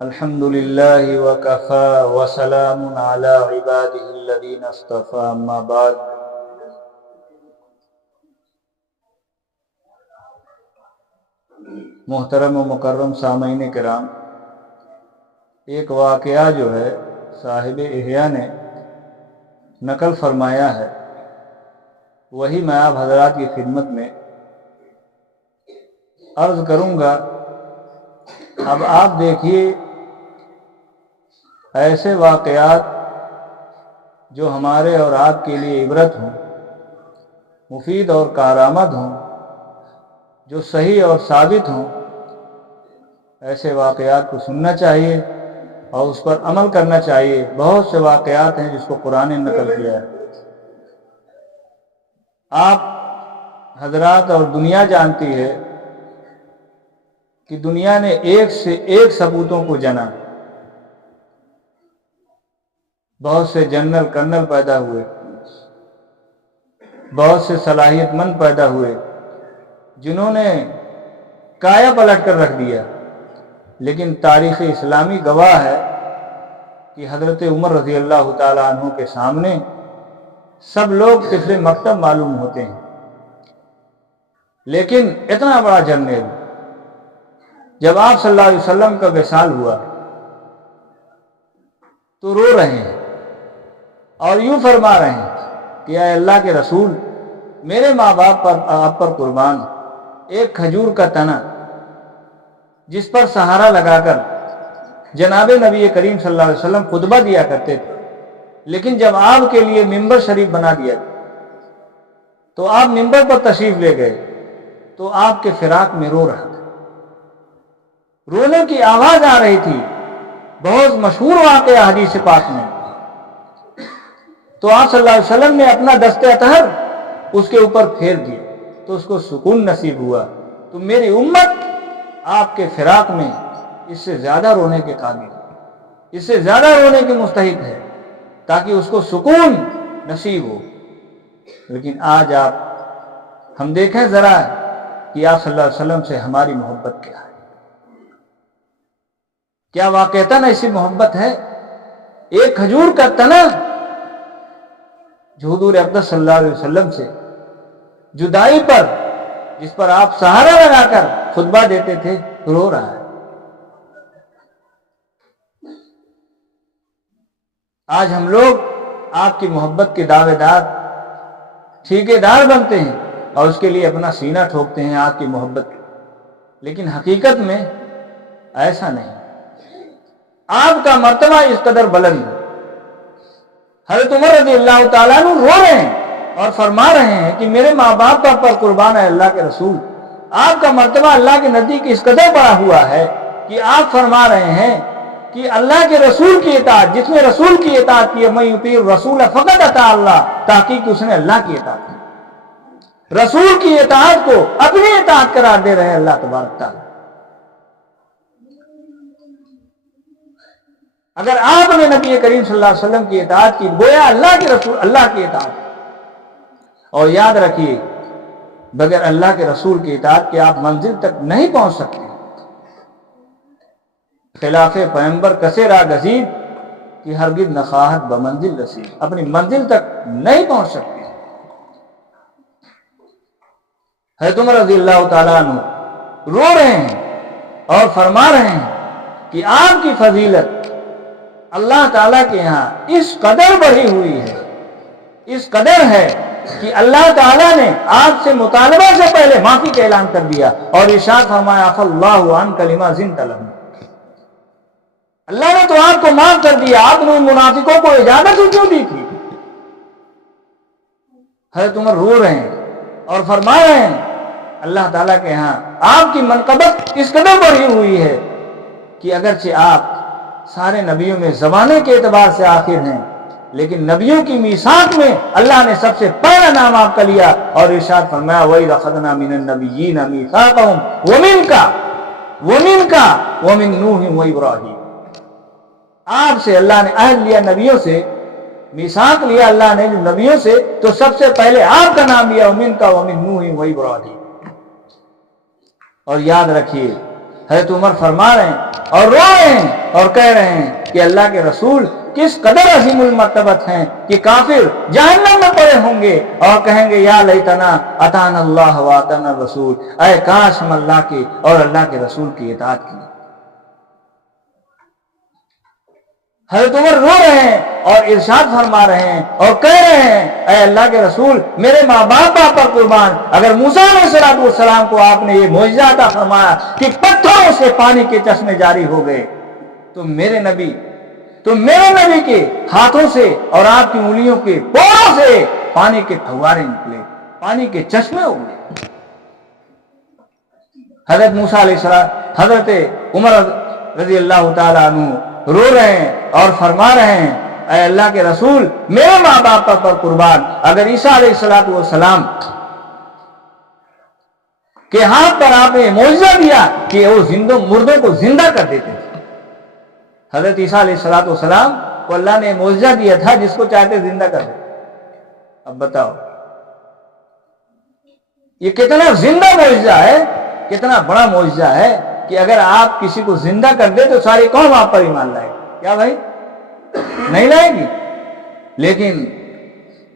الحمد لله وكفى وسلام على عباده الذين اصطفى اما بعد محترم و مکرم سامعین کرام، ایک واقعہ جو ہے صاحب احیاء نے نقل فرمایا ہے، وہی میں آپ حضرات کی خدمت میں عرض کروں گا۔ اب آپ دیکھیے، ایسے واقعات جو ہمارے اور آپ کے لیے عبرت ہوں، مفید اور کارآمد ہوں، جو صحیح اور ثابت ہوں، ایسے واقعات کو سننا چاہیے اور اس پر عمل کرنا چاہیے۔ بہت سے واقعات ہیں جس کو قرآن نے نقل کیا ہے۔ آپ حضرات اور دنیا جانتی ہے کہ دنیا نے ایک سے ایک ثبوتوں کو جنا۔ بہت سے جنرل کرنل پیدا ہوئے، بہت سے صلاحیت مند پیدا ہوئے جنہوں نے کایا پلٹ کر رکھ دیا، لیکن تاریخ اسلامی گواہ ہے کہ حضرت عمر رضی اللہ تعالیٰ عنہ کے سامنے سب لوگ طفل مکتب معلوم ہوتے ہیں، لیکن اتنا بڑا جنرل جب آپ صلی اللہ علیہ وسلم کا وصال ہوا تو رو رہے ہیں اور یوں فرما رہے ہیں کہ اے اللہ کے رسول، میرے ماں باپ پر آپ پر قربان، ایک کھجور کا تنا جس پر سہارا لگا کر جناب نبی کریم صلی اللہ علیہ وسلم خطبہ دیا کرتے تھے، لیکن جب آپ کے لیے ممبر شریف بنا دیا تو آپ ممبر پر تشریف لے گئے تو آپ کے فراق میں رو رہا تھا، رونے کی آواز آ رہی تھی۔ بہت مشہور واقعہ حدیث پاک میں، تو آپ صلی اللہ علیہ وسلم نے اپنا دست اطہر اس کے اوپر پھیر دیا تو اس کو سکون نصیب ہوا۔ تو میری امت آپ کے فراق میں اس سے زیادہ رونے کے قابل، اس سے زیادہ رونے کے مستحق ہے تاکہ اس کو سکون نصیب ہو۔ لیکن آج ہم دیکھیں ذرا کہ آپ صلی اللہ علیہ وسلم سے ہماری محبت کیا ہے، کیا واقعتاً ایسی محبت ہے؟ ایک کھجور کا تنا جو حضور اقدس صلی اللہ علیہ وسلم سے جدائی پر، جس پر آپ سہارا لگا کر خطبہ دیتے تھے، رو رہا ہے۔ آج ہم لوگ آپ کی محبت کے دعوے دار، ٹھیکے دار بنتے ہیں اور اس کے لیے اپنا سینہ ٹھوکتے ہیں آپ کی محبت کے، لیکن حقیقت میں ایسا نہیں۔ آپ کا مرتبہ اس قدر بلند ہے۔ حضرت عمر رضی اللہ تعالیٰ عنہ رو رہے ہیں اور فرما رہے ہیں کہ میرے ماں باپ پر قربان ہے اللہ کے رسول، آپ کا مرتبہ اللہ کے نزدیک اس قدر بڑا ہوا ہے کہ آپ فرما رہے ہیں کہ اللہ کے رسول کی اطاعت، جس نے رسول کی اطاعت کی، من یطیع الرسول فقد اطاع اللہ، تحقیق اس نے اللہ کی اطاعت کی۔ رسول کی اطاعت کو اپنی اطاعت قرار دے رہے ہیں اللہ تبارک تعالیٰ۔ اگر آپ نے نبی کریم صلی اللہ علیہ وسلم کی اطاعت کی، گویا اللہ کے رسول، اللہ کی اطاعت۔ اور یاد رکھیے، بغیر اللہ کے رسول کی اطاعت کے آپ منزل تک نہیں پہنچ سکتے۔ خلاف پیغمبر کسے راہ گزید کہ ہرگز نخواہت بمنزل رسید، اپنی منزل تک نہیں پہنچ سکتے۔ حضرت عمر رضی اللہ تعالیٰ عنہ رو رہے ہیں اور فرما رہے ہیں کہ آپ کی فضیلت اللہ تعالیٰ کے یہاں اس قدر بڑھی ہوئی ہے، اس قدر ہے کہ اللہ تعالیٰ نے آپ سے مطالبہ سے پہلے معافی کا اعلان کر دیا اور ارشاد فرمایا عفا اللہ عنک لما زنت لهم، اللہ نے تو آپ کو معاف کر دیا، آپ نے ان منافقوں کو اجازت ہی کیوں دی تھی؟ حضرت عمر رو رہے ہیں اور فرما رہے ہیں اللہ تعالیٰ کے ہاں آپ کی منقبت اس قدر بڑھی ہوئی ہے کہ اگرچہ آپ سارے نبیوں میں زمانے کے اعتبار سے آخر ہیں، لیکن نبیوں کی میثاق میں اللہ نے سب سے پہلا نام آپ کا لیا اور ارشاد فرمایا وَإِذْ أَخَذْنَا مِنَ النَّبِيِّينَ مِيثَاقَهُمْ وَمِنْكَ وَمِنْ نُوحٍ وَإِبْرَاهِيمَ۔ آپ سے اللہ نے عہد لیا، نبیوں سے میثاق لیا اللہ نے جو نبیوں سے، تو سب سے پہلے آپ کا نام لیا وَمِنْكَ وَمِنْ نُوحٍ وَإِبْرَاهِيمَ۔ اور یاد رکھیے حضرت عمر فرما رہے ہیں اور رو رہے ہیں اور کہہ رہے ہیں کہ اللہ کے رسول کس قدر عظیم المرتبت ہیں کہ کافر جہنم میں پڑے ہوں گے اور کہیں گے یا لیتنا اطعنا اللہ و اطعنا الرسول، اے کاش ہم اللہ کے اور اللہ کے رسول کی اطاعت کی۔ حضرت عمر رو رہے ہیں اور ارشاد فرما رہے ہیں اور کہہ رہے ہیں اے اللہ کے رسول میرے ماں باپ آپ پر قربان، اگر موسیٰ علیہ السلام کو آپ نے یہ معجزہ عطا فرمایا کہ پتھروں سے پانی کے چشمے جاری ہو گئے، تو میرے نبی کے ہاتھوں سے اور آپ کی انگلیوں کے پوروں سے پانی کے پھوارے نکلے، پانی کے چشمے اگلے۔ حضرت موسیٰ علیہ السلام، حضرت عمر رضی اللہ تعالیٰ عنہ رو رہے ہیں اور فرما رہے ہیں اے اللہ کے رسول میرے ماں باپ پر قربان، اگر عیسیٰ علیہ السلام کے ہاتھ پر آپ نے معجزہ دیا کہ وہ مردوں کو زندہ کر دیتے تھے۔ حضرت عیسیٰ علیہ السلام کو اللہ نے معجزہ دیا تھا جس کو چاہتے زندہ کر دیتے۔ اب بتاؤ یہ کتنا زندہ معجزہ ہے، کتنا بڑا معجزہ ہے کہ اگر آپ کسی کو زندہ کر دے تو ساری قوم آپ پر ایمان لائے گی، کیا بھائی نہیں لائے گی؟ لیکن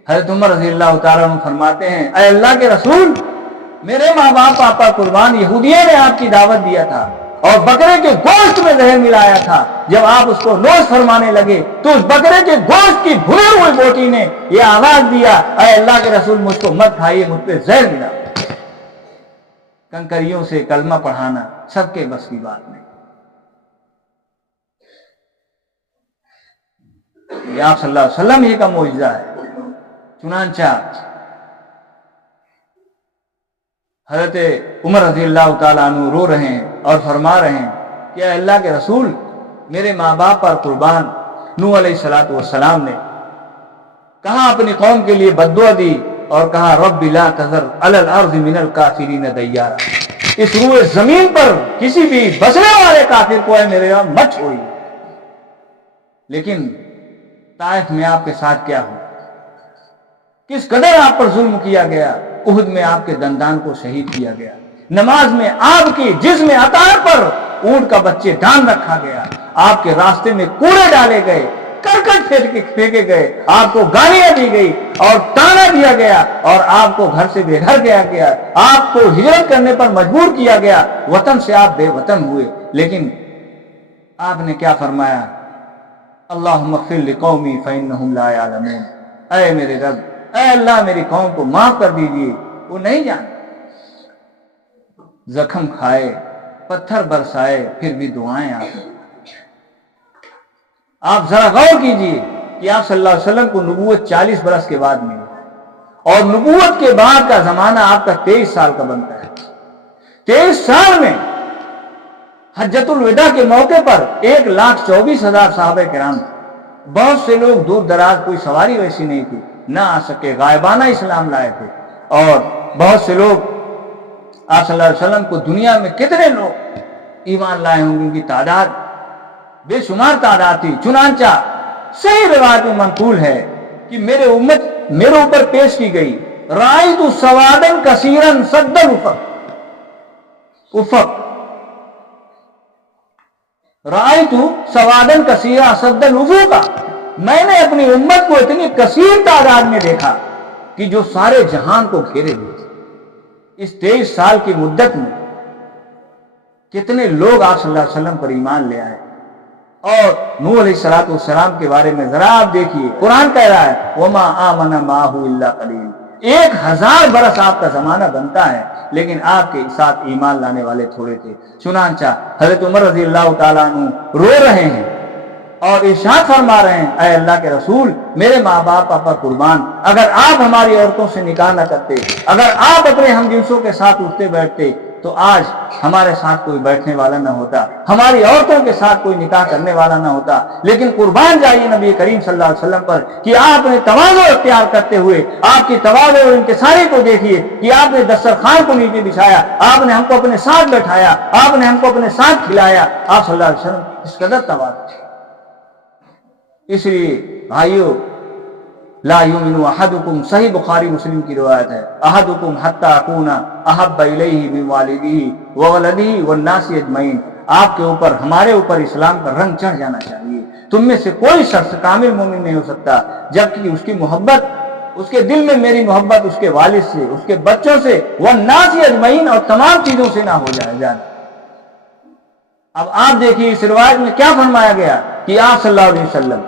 حضرت عمر رضی اللہ تعالیٰ عنہ فرماتے ہیں اے اللہ کے رسول میرے ماں باپ آپ پر قربان، یہودیوں نے آپ کی دعوت دیا تھا اور بکرے کے گوشت میں زہر ملایا تھا، جب آپ اس کو نوش فرمانے لگے تو اس بکرے کے گوشت کی بھنے ہوئی بوٹی نے یہ آواز دیا اے اللہ کے رسول مجھ کو مت کھائیے، مجھ پہ زہر ملا۔ کنکریوں سے کلمہ پڑھانا سب کے بس کی بات نہیں۔ یہ آپ صلی اللہ علیہ وسلم ہی کا معجزہ ہے۔ چنانچہ حضرت عمر رضی اللہ تعالیٰ عنہ رو رہے ہیں اور فرما رہے ہیں کہ اے اللہ کے رسول میرے ماں باپ پر قربان، نوح علیہ السلام نے کہاں اپنی قوم کے لیے بد دعا دی اور کہا رب لا تذر علی الارض من الکافرین دیارا، اس روئے زمین پر کسی بھی بسنے والے کافر کو اے میرے رب مت چھوڑیے۔ لیکن طائف میں آپ کے ساتھ کیا ہوا، کس قدر آپ پر ظلم کیا گیا، احد میں آپ کے دندان کو شہید کیا گیا، نماز میں آپ کی جسم عطار پر اونٹ کا بچے دان رکھا گیا، آپ کے راستے میں کوڑے ڈالے گئے، کرکٹ پھینکے گئے، آپ کو گالیاں دی گئی اور تانا دیا گیا اور آپ کو گھر سے بے گھر کیا گیا، آپ کو ہجرت کرنے پر مجبور کیا گیا، وطن سے آپ بے وطن ہوئے۔ لیکن آپ نے کیا فرمایا، اللہم اغفر لقومی فإنہم لا یعلمون، اے میرے رب، اے اللہ میری قوم کو معاف کر دیجیے، وہ نہیں جانتے۔ زخم کھائے، پتھر برسائے، پھر بھی دعائیں آپ ذرا غور کیجئے کہ آپ صلی اللہ علیہ وسلم کو نبوت 40 برس کے بعد ملی اور نبوت کے بعد کا زمانہ آپ کا 23 سال کا بنتا ہے۔ 23 سال میں حجۃ الوداع کے موقع پر 1,24,000 صحابہ کرام، بہت سے لوگ دور دراز، کوئی سواری ویسی نہیں تھی، نہ آ سکے، غائبانہ اسلام لائے تھے، اور بہت سے لوگ آپ صلی اللہ علیہ وسلم کو دنیا میں کتنے لوگ ایمان لائے ہوں گے، ان کی تعداد بے شمار تعداد تھی۔ چنانچہ صحیح روایت میں منقول ہے کہ میرے اوپر پیش کی گئی رأیت سوادا کثیرا سد الافق، رأیت سوادا کثیرا سد الافق، میں نے اپنی امت کو اتنی کثیر تعداد میں دیکھا کہ جو سارے جہان کو گھیرے ہوئے تھے۔ اس 23 سال کی مدت میں کتنے لوگ آپ صلی اللہ علیہ وسلم پر ایمان لے آئے۔ اور نوح علیہ السلام کے بارے میں ذرا آپ دیکھیے، قرآن کہہ رہا ہے وما آمن معہ الا قلیل، 1000 برس آپ کا زمانہ بنتا ہے لیکن آپ کے ساتھ ایمان لانے والے تھوڑے تھے۔ چنانچہ حضرت عمر رضی اللہ تعالیٰ عنہ رو رہے ہیں اور ارشاد فرما رہے ہیں اے اللہ کے رسول میرے ماں باپ پر قربان، اگر آپ ہماری عورتوں سے نکاح نہ کرتے، اگر آپ اپنے ہم جنسوں کے ساتھ اٹھتے بیٹھتے تو آج ہمارے ساتھ کوئی بیٹھنے والا نہ ہوتا، ہماری عورتوں کے ساتھ کوئی نکاح کرنے والا نہ ہوتا۔ لیکن قربان جائیے نبی کریم صلی اللہ علیہ وسلم پر کہ آپ نے تواضع اختیار کرتے ہوئے آپ کی تواضع اور انکساری کو دیکھیے کہ آپ نے دسترخوان کو نیچے بچھایا، آپ نے ہم کو اپنے ساتھ بیٹھایا، آپ نے ہم کو اپنے ساتھ کھلایا۔ آپ صلی اللہ علیہ وسلم اس قدر تواضع۔ اس لیے بھائیوں، لا یؤمن احدکم، صحیح بخاری مسلم کی روایت ہے، احدکم حتی اکون احب الیہ من والدہ وولدہ والناس اجمعین، آپ کے اوپر، ہمارے اوپر اسلام کا رنگ چڑھ جانا چاہیے۔ تم میں سے کوئی شخص کامل مومن نہیں ہو سکتا جبکہ اس کی محبت، اس کے دل میں میری محبت اس کے والد سے، اس کے بچوں سے، والناس اجمعین، اور تمام چیزوں سے نہ ہو جائے جانا۔ اب آپ دیکھیے اس روایت میں کیا فرمایا گیا کہ آپ صلی اللہ علیہ وسلم،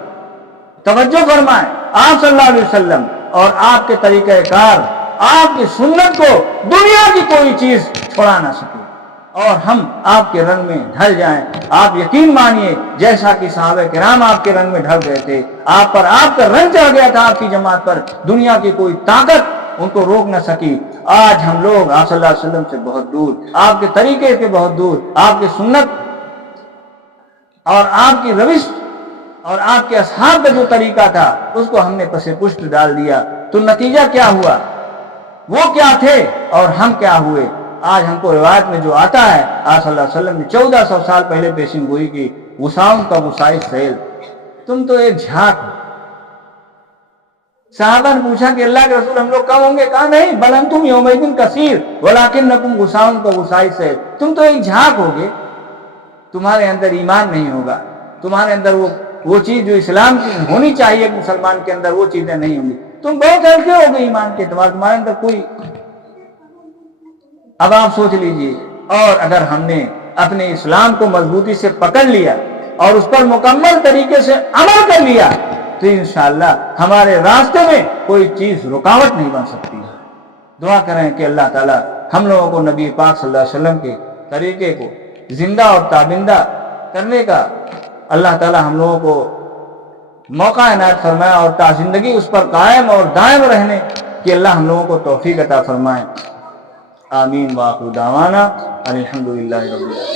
توجہ فرمائیں، آپ صلی اللہ علیہ وسلم اور آپ کے طریقہ کار، آپ کی سنت کو دنیا کی کوئی چیز چھوڑا نہ سکے، اور ہم آپ کے رنگ میں ڈھل جائیں۔ آپ یقین مانیے جیسا کہ صحابہ کرام آپ کے رنگ میں ڈھل گئے تھے، آپ پر آپ کا رنگ چڑھ گیا تھا، آپ کی جماعت پر دنیا کی کوئی طاقت ان کو روک نہ سکی۔ آج ہم لوگ آپ صلی اللہ علیہ وسلم سے بہت دور، آپ کے طریقے سے بہت دور، آپ کی سنت اور آپ کی روش اور آپ کے اصحاب کا جو طریقہ تھا اس کو ہم نے پس پشت ڈال دیا، تو نتیجہ کیا ہوا؟ وہ کیا تھے اور ہم کیا ہوئے؟ آج ہم کو روایت میں جو آتا ہے، آپ صلی اللہ علیہ وسلم نے 1400 سال پہلے پیشن گوئی کی، وسعون کا وسائل سیل، تم تو ایک جھاگ ہو۔ صحابہ نے پوچھا کہ اللہ کے رسول ہم لوگ کم ہوں گے؟ کہا نہیں، بل انتم یومئذ کثیر ولکنکم غثاء کغثاء السیل، تم تو ایک جھاگ ہوگے، تمہارے اندر ایمان نہیں ہوگا، تمہارے اندر وہ چیز جو اسلام کی ہونی چاہیے ایک مسلمان کے اندر، وہ چیزیں نہیں ہوں گی، تم بہت ہلکے ہو گے ایمان کے اعتبار، تمہارے اندر کوئی۔ اب آپ سوچ لیجئے، اور اگر ہم نے اپنے اسلام کو مضبوطی سے پکڑ لیا اور اس پر مکمل طریقے سے عمل کر لیا تو انشاءاللہ ہمارے راستے میں کوئی چیز رکاوٹ نہیں بن سکتی ہے۔ دعا کریں کہ اللہ تعالی ہم لوگوں کو نبی پاک صلی اللہ علیہ وسلم کے طریقے کو زندہ اور تابندہ کرنے کا اللہ تعالی ہم لوگوں کو موقع عنایت فرمائے، اور تا زندگی اس پر قائم اور دائم رہنے کہ اللہ ہم لوگوں کو توفیق عطا فرمائے۔ آمین۔ وآخر دعوانا الحمدللہ رب العالمین۔